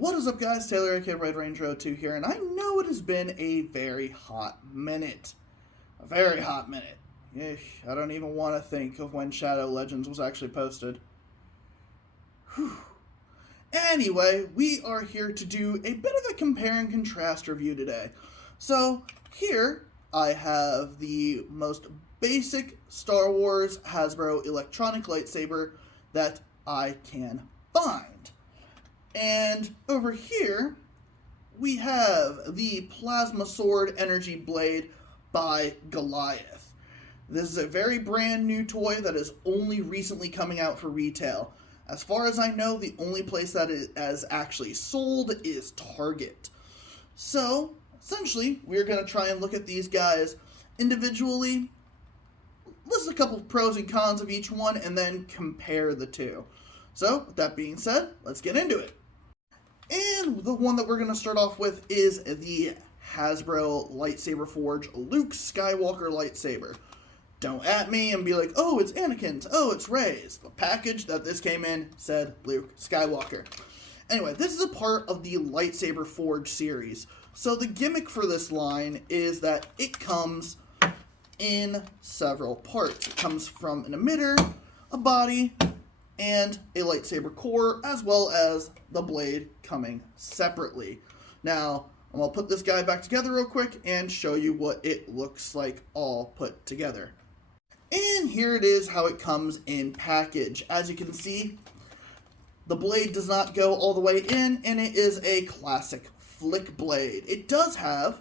What is up, guys? Taylor aka Red Ranger 02 here, and I know it has been a very hot minute. A very hot minute. I don't even want to think of when Shadow Legends was actually posted. Whew. Anyway, we are here to do a bit of a compare and contrast review today. So, here I have the most basic Star Wars Hasbro electronic lightsaber that I can find. And over here, we have the Plasma Sword Energy Blade by Goliath. This is a very brand new toy that is only recently coming out for retail. As far as I know, the only place that it is actually sold is Target. So, essentially, we're going to try and look at these guys individually, list a couple of pros and cons of each one, and then compare the two. So, with that being said, let's get into it. And the one that we're going to start off with is the Hasbro Lightsaber Forge Luke Skywalker lightsaber. Don't at me and be like, oh, it's Anakin's, oh, it's Rey's. The package that this came in said Luke Skywalker. Anyway, this is a part of the Lightsaber Forge series. So the gimmick for this line is that it comes in several parts. It comes from an emitter, a body, and a lightsaber core, as well as the blade coming separately. Now, I'm going to put this guy back together real quick and show you what it looks like all put together. And here it is how it comes in package. As you can see, the blade does not go all the way in, and it is a classic flick blade. It does have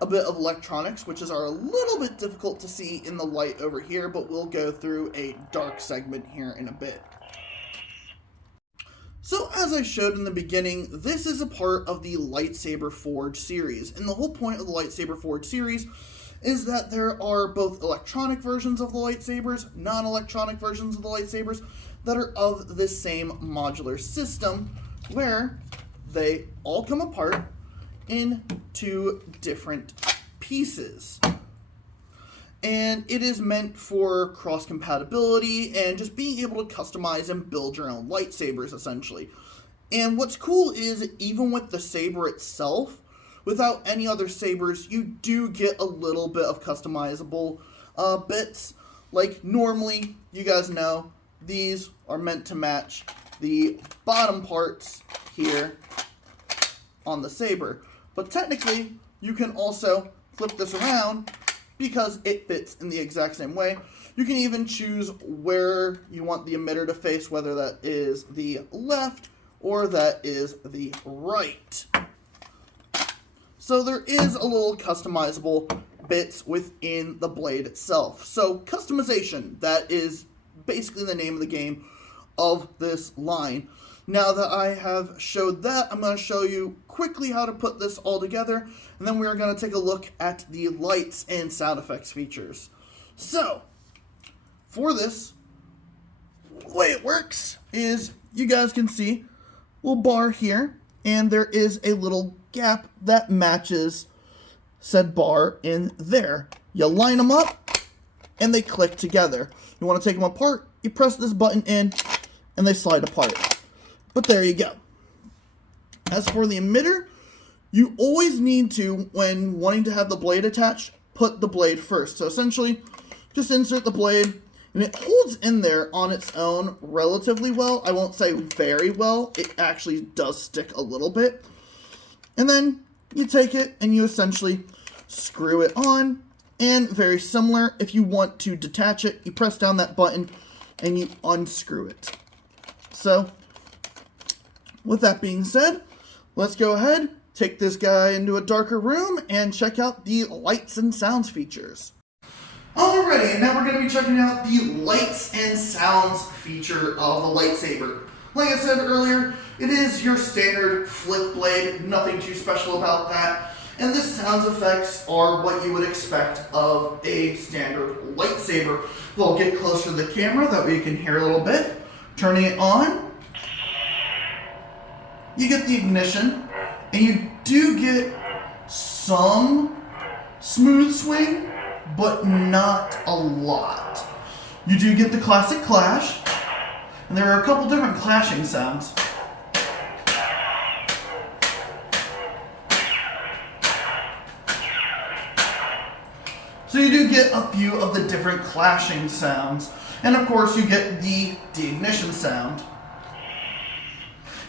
a bit of electronics, which are a little bit difficult to see in the light over here, but we'll go through a dark segment here in a bit. So, as I showed in the beginning, this is a part of the Lightsaber Forge series, and the whole point of the Lightsaber Forge series is that there are both electronic versions of the lightsabers, non-electronic versions of the lightsabers, that are of the same modular system, where they all come apart in two different pieces. And it is meant for cross-compatibility and just being able to customize and build your own lightsabers, essentially. And what's cool is, even with the saber itself, without any other sabers, you do get a little bit of customizable bits. Like, normally, you guys know, these are meant to match the bottom parts here on the saber. But technically, you can also flip this around because it fits in the exact same way. You can even choose where you want the emitter to face, whether that is the left or that is the right. So there is a little customizable bits within the blade itself. So customization, that is basically the name of the game of this line. Now that I have showed that, I'm going to show you quickly how to put this all together, and then we are going to take a look at the lights and sound effects features. So, for this, the way it works is, you guys can see a little bar here, and there is a little gap that matches said bar in there. You line them up, and they click together. You want to take them apart, you press this button in, and they slide apart. But there you go. As for the emitter, you always need to, when wanting to have the blade attached, put the blade first. So essentially, just insert the blade, and it holds in there on its own relatively well. I won't say very well. It actually does stick a little bit. And then you take it and you essentially screw it on. And very similar, if you want to detach it, you press down that button and you unscrew it. So, with that being said, let's go ahead, take this guy into a darker room, and check out the lights and sounds features. Alrighty, and now we're going to be checking out the lights and sounds feature of the lightsaber. Like I said earlier, it is your standard flick blade, nothing too special about that. And the sounds effects are what you would expect of a standard lightsaber. We'll get closer to the camera, that way you can hear a little bit. Turning it on, you get the ignition, and you do get some smooth swing, but not a lot. You do get the classic clash, and there are a couple different clashing sounds. So you do get a few of the different clashing sounds. And of course you get the deignition sound.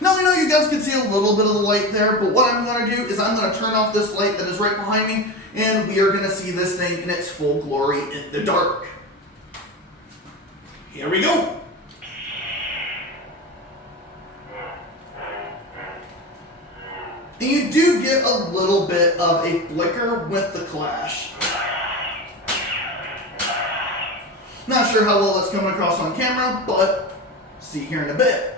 Now I know you guys can see a little bit of the light there, but what I'm going to do is I'm going to turn off this light that is right behind me, and we are going to see this thing in its full glory in the dark. Here we go! And you do get a little bit of a flicker with the clash. Not sure how well that's coming across on camera, but see here in a bit.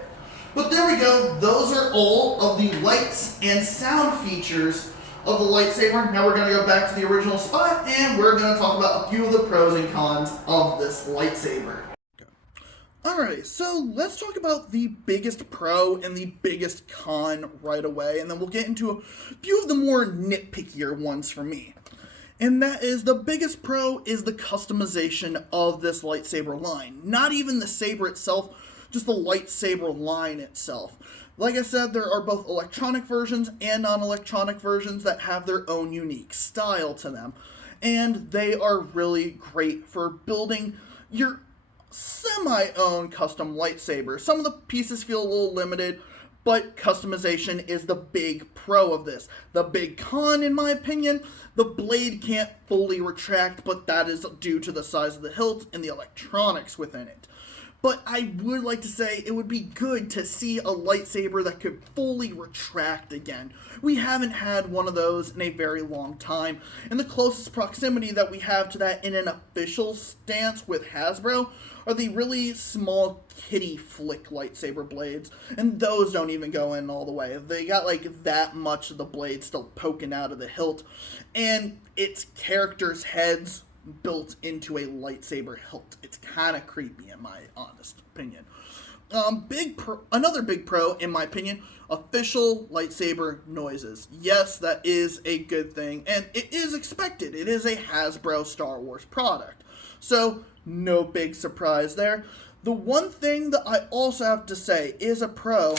But there we go. Those are all of the lights and sound features of the lightsaber. Now we're going to go back to the original spot, and we're going to talk about a few of the pros and cons of this lightsaber. Alright, so let's talk about the biggest pro and the biggest con right away, and then we'll get into a few of the more nitpickier ones for me. And that is, the biggest pro is the customization of this lightsaber line. Not even the saber itself, just the lightsaber line itself. Like I said, there are both electronic versions and non-electronic versions that have their own unique style to them. And they are really great for building your semi-own custom lightsaber. Some of the pieces feel a little limited, but customization is the big pro of this. The big con, in my opinion, the blade can't fully retract, but that is due to the size of the hilt and the electronics within it. But I would like to say it would be good to see a lightsaber that could fully retract again. We haven't had one of those in a very long time, and the closest proximity that we have to that in an official stance with Hasbro are the really small kitty flick lightsaber blades, and those don't even go in all the way. They got like that much of the blade still poking out of the hilt, and it's characters' heads built into a lightsaber hilt. It's kind of creepy in my honest opinion. Another big pro, in my opinion, official lightsaber noises. Yes, that is a good thing, and it is expected. It is a Hasbro Star Wars product, so no big surprise there. The one thing that I also have to say is a pro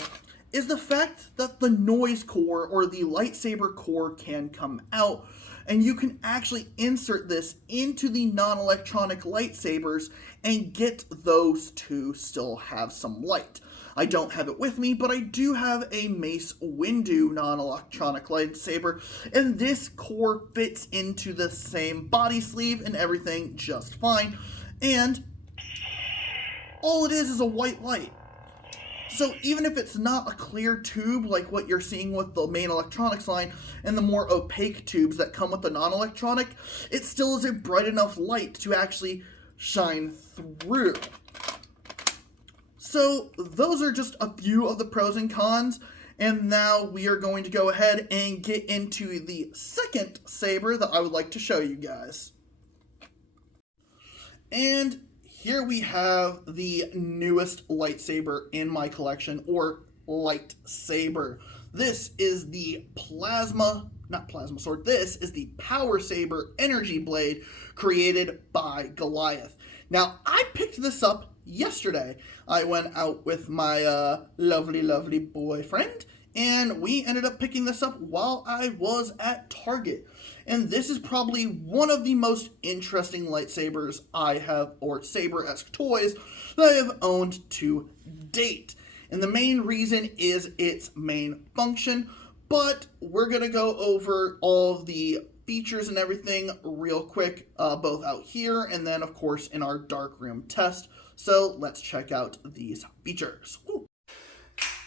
is the fact that the noise core or the lightsaber core can come out, and you can actually insert this into the non-electronic lightsabers and get those to still have some light. I don't have it with me, but I do have a Mace Windu non-electronic lightsaber, and this core fits into the same body sleeve and everything just fine, and all it is a white light. So even if it's not a clear tube like what you're seeing with the main electronics line and the more opaque tubes that come with the non-electronic, it still is a bright enough light to actually shine through. So those are just a few of the pros and cons, and now we are going to go ahead and get into the second saber that I would like to show you guys. And here we have the newest lightsaber in my collection, or lightsaber. This is the this is the Power Saber Energy Blade created by Goliath. Now, I picked this up yesterday. I went out with my lovely boyfriend, and we ended up picking this up while I was at Target. And this is probably one of the most interesting lightsabers I have, or saber-esque toys, that I have owned to date. And the main reason is its main function, but we're going to go over all of the features and everything real quick, both out here and then, of course, in our darkroom test. So let's check out these features. Woo.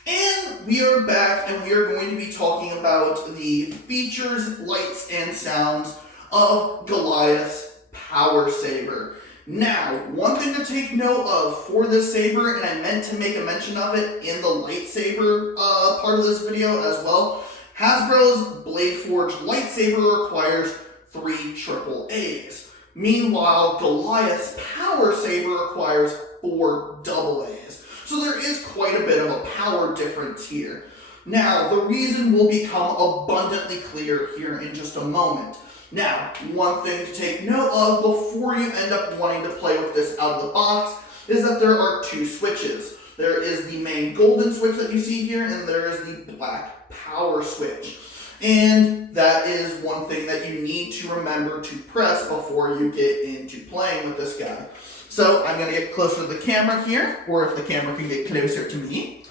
And we are back, and we are going to be talking about the features, lights, and sounds of Goliath's Power Saber. Now, one thing to take note of for this saber, and I meant to make a mention of it in the lightsaber part of this video as well, Hasbro's Blade Forge lightsaber requires 3 AAAs. Meanwhile, Goliath's Power Saber requires 4 AAAs. So there is quite a bit of a power difference here. Now, the reason will become abundantly clear here in just a moment. Now, one thing to take note of before you end up wanting to play with this out of the box is that there are 2 switches. There is the main golden switch that you see here, and there is the black power switch. And that is one thing that you need to remember to press before you get into playing with this guy. So I'm going to get closer to the camera here, or if the camera can get closer to me,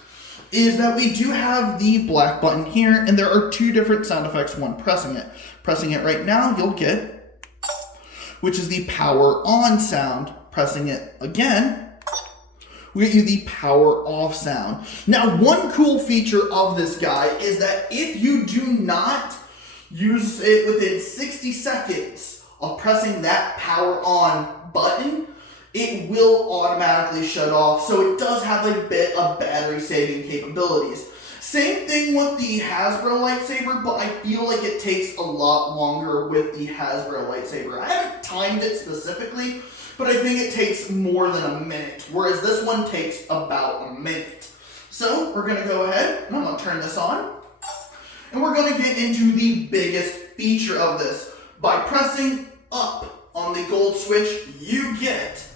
is that we do have the black button here, and there are two different sound effects when pressing it. Pressing it right now, you'll get, which is the power on sound. Pressing it again, we get you the power off sound. Now, one cool feature of this guy is that if you do not use it within 60 seconds of pressing that power on button, it will automatically shut off. So it does have a bit of battery saving capabilities. Same thing with the Hasbro lightsaber, but I feel like it takes a lot longer with the Hasbro lightsaber. I haven't timed it specifically, but I think it takes more than a minute, whereas this one takes about a minute. So we're going to go ahead, and I'm going to turn this on, and we're going to get into the biggest feature of this. By pressing up on the gold switch, you get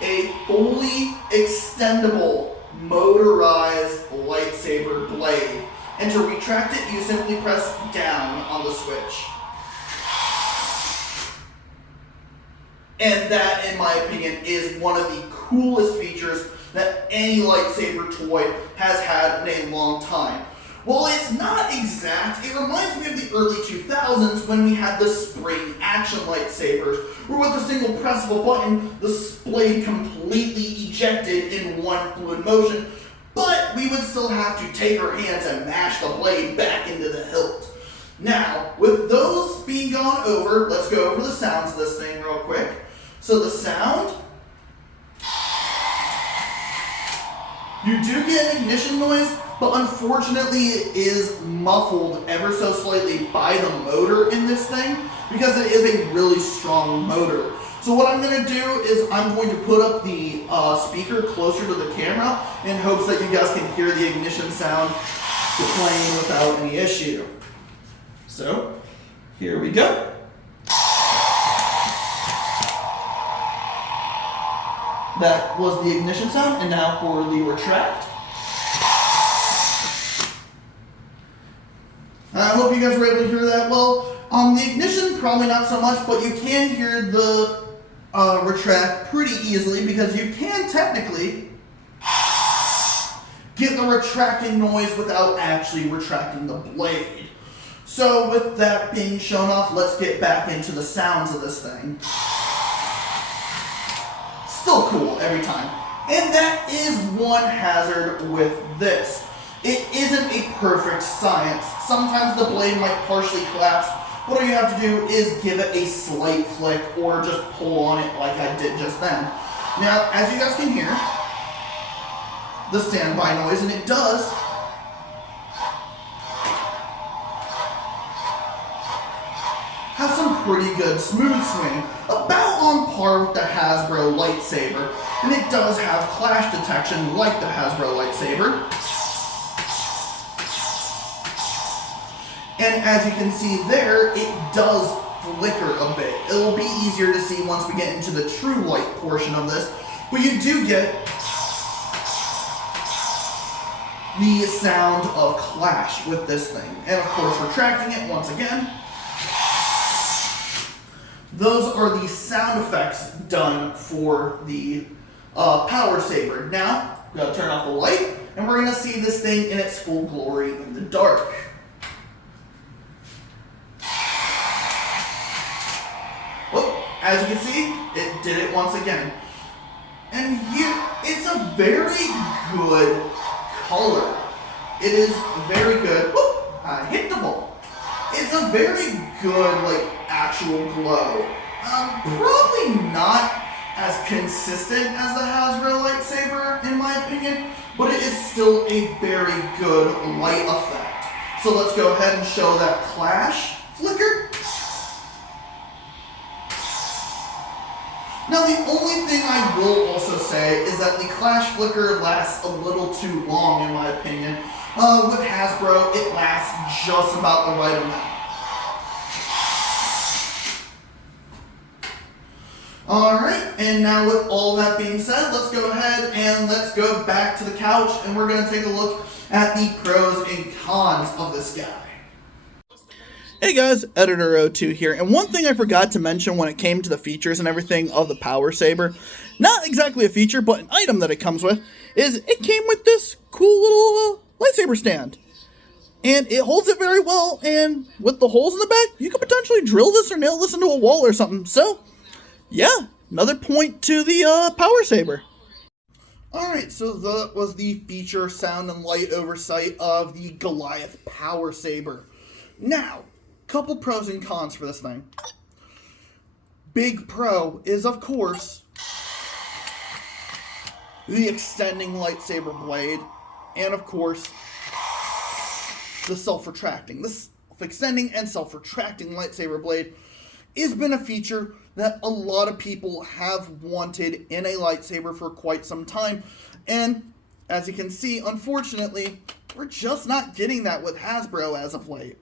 a fully extendable motorized lightsaber blade. And to retract it, you simply press down on the switch. And that, in my opinion, is one of the coolest features that any lightsaber toy has had in a long time. While it's not exact, it reminds me of the early 2000s when we had the spring action lightsabers, where with a single press of a button, the blade completely ejected in one fluid motion, but we would still have to take our hands and mash the blade back into the hilt. Now, with those being gone over, let's go over the sounds of this thing real quick. So the sound, you do get an ignition noise, but unfortunately it is muffled ever so slightly by the motor in this thing because it is a really strong motor. So what I'm going to do is I'm going to put up the speaker closer to the camera in hopes that you guys can hear the ignition sound playing without any issue. So here we go. That was the ignition sound, and now for the retract. I hope you guys were able to hear that well. The ignition, probably not so much, but you can hear the retract pretty easily because you can technically get the retracting noise without actually retracting the blade. So with that being shown off, let's get back into the sounds of this thing. Still cool every time. And that is one hazard with this. It isn't a perfect science. Sometimes the blade might partially collapse. What all you have to do is give it a slight flick or just pull on it like I did just then. Now, as you guys can hear, the standby noise, and it does have some pretty good smooth swing, about on par with the Hasbro lightsaber, and it does have clash detection like the Hasbro lightsaber. And as you can see there, it does flicker a bit. It'll be easier to see once we get into the true light portion of this, but you do get the sound of clash with this thing. And of course, retracting it once again. Those are the sound effects done for the power saber. Now, we're going to turn off the light, and we're going to see this thing in its full glory in the dark. Well, as you can see, it did it once again. And here, it's a very good color. It is very good. Whoop, I hit the ball. It's a very good, actual glow. Probably not as consistent as the Hasbro lightsaber, in my opinion, but it is still a very good light effect. So let's go ahead and show that clash flicker. Now, the only thing I will also say is that the clash flicker lasts a little too long, in my opinion. With Hasbro, it lasts just about the right amount. Alright, and now with all that being said, let's go ahead and let's go back to the couch and we're going to take a look at the pros and cons of this guy. Hey guys, Editor02 here, and one thing I forgot to mention when it came to the features and everything of the Power Saber, not exactly a feature, but an item that it comes with, is it came with this cool little lightsaber stand. And it holds it very well, and with the holes in the back, you could potentially drill this or nail this into a wall or something, so yeah, another point to the Power Saber. Alright, so that was the feature, sound, and light oversight of the Goliath Power Saber. Now, couple pros and cons for this thing. Big pro is, of course, the extending lightsaber blade, and of course, the self-retracting. This extending and self-retracting lightsaber blade has been a feature that a lot of people have wanted in a lightsaber for quite some time, and as you can see, unfortunately, we're just not getting that with Hasbro as of late.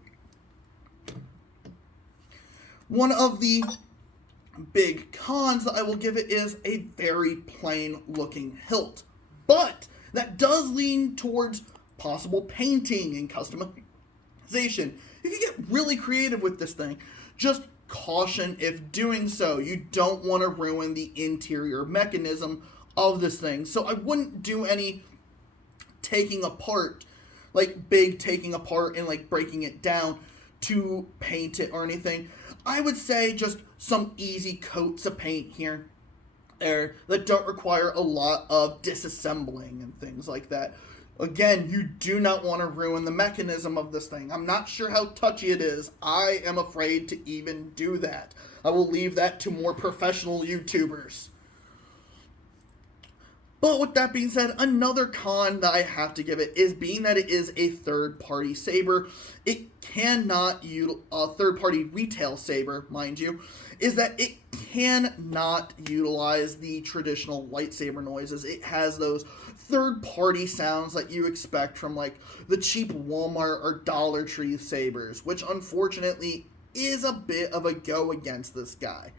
One of the big cons that I will give it is a very plain looking hilt, but that does lean towards possible painting and customization. You can get really creative with this thing. Just caution if doing so. You don't want to ruin the interior mechanism of this thing. So I wouldn't do any taking apart, like big taking apart and like breaking it down to paint it or anything. I would say just some easy coats of paint here there that don't require a lot of disassembling and things like that. Again, you do not want to ruin the mechanism of this thing. I'm not sure how touchy it is. I am afraid to even do that. I will leave that to more professional YouTubers. But with that being said, another con that I have to give it is being that it is a third-party saber. It cannot use a third-party retail saber, mind you, is that it cannot utilize the traditional lightsaber noises. It has those third-party sounds that you expect from like the cheap Walmart or Dollar Tree sabers, which unfortunately is a bit of a go against this guy.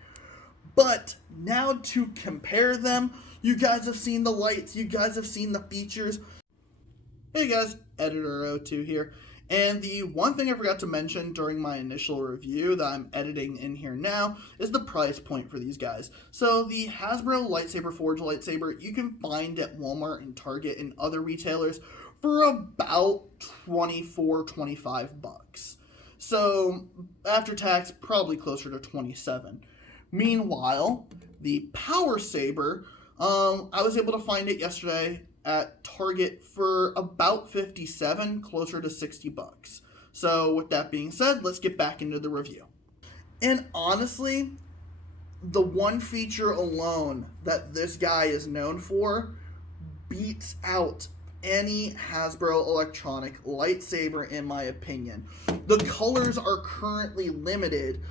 But now to compare them, you guys have seen the lights, you guys have seen the features. Hey guys, Editor02 here. And the one thing I forgot to mention during my initial review that I'm editing in here now is the price point for these guys. So the Hasbro Lightsaber Forge lightsaber you can find at Walmart and Target and other retailers for about $24-25 bucks. So after tax, probably closer to 27. Meanwhile, the Power Saber, I was able to find it yesterday at Target for about 57, closer to 60 bucks. So with that being said, let's get back into the review. And honestly, the one feature alone that this guy is known for beats out any Hasbro electronic lightsaber in my opinion. The colors are currently limited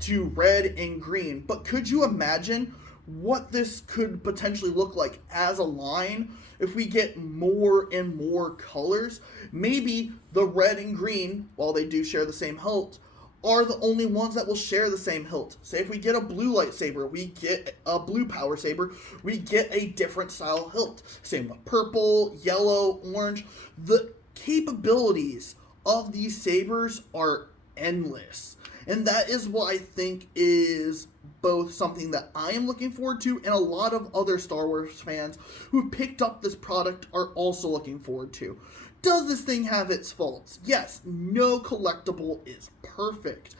to red and green, but could you imagine what this could potentially look like as a line if we get more and more colors? Maybe the red and green, while they do share the same hilt, are the only ones that will share the same hilt. Say if we get a blue lightsaber, we get a blue power saber, we get a different style hilt. Same with purple, yellow, orange. The capabilities of these sabers are endless. And that is what I think is both something that I am looking forward to and a lot of other Star Wars fans who picked up this product are also looking forward to. Does this thing have its faults? Yes, no collectible is perfect,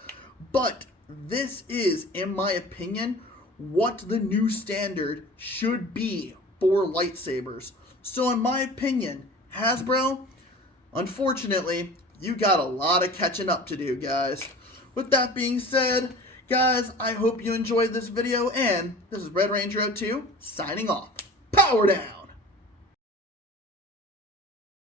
but this is, in my opinion, what the new standard should be for lightsabers. So in my opinion, Hasbro, unfortunately, you got a lot of catching up to do, guys. With that being said, guys, I hope you enjoyed this video, and this is Red Ranger 02 signing off. Power down!